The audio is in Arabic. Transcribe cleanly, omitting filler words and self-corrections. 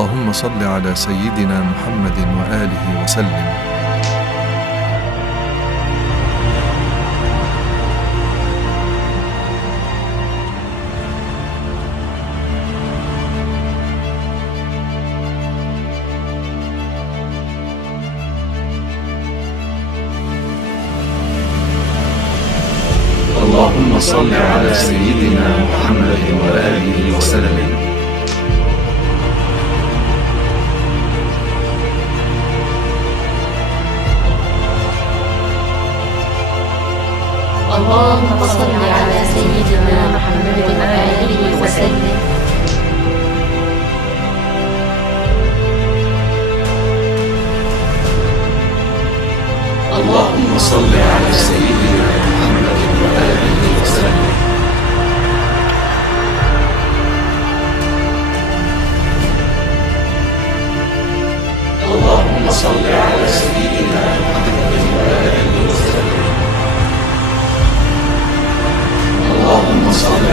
اللهم صل على سيدنا محمد وآله وسلم. اللهم صل على سيدنا محمد وآله وسلم. اللهم صل على سيدنا محمد وآله وسلم. اللهم صل على سيدنا محمد وآله وسلم. اللهم صل على سيدنا محمد وآله وسلم. اللهم صل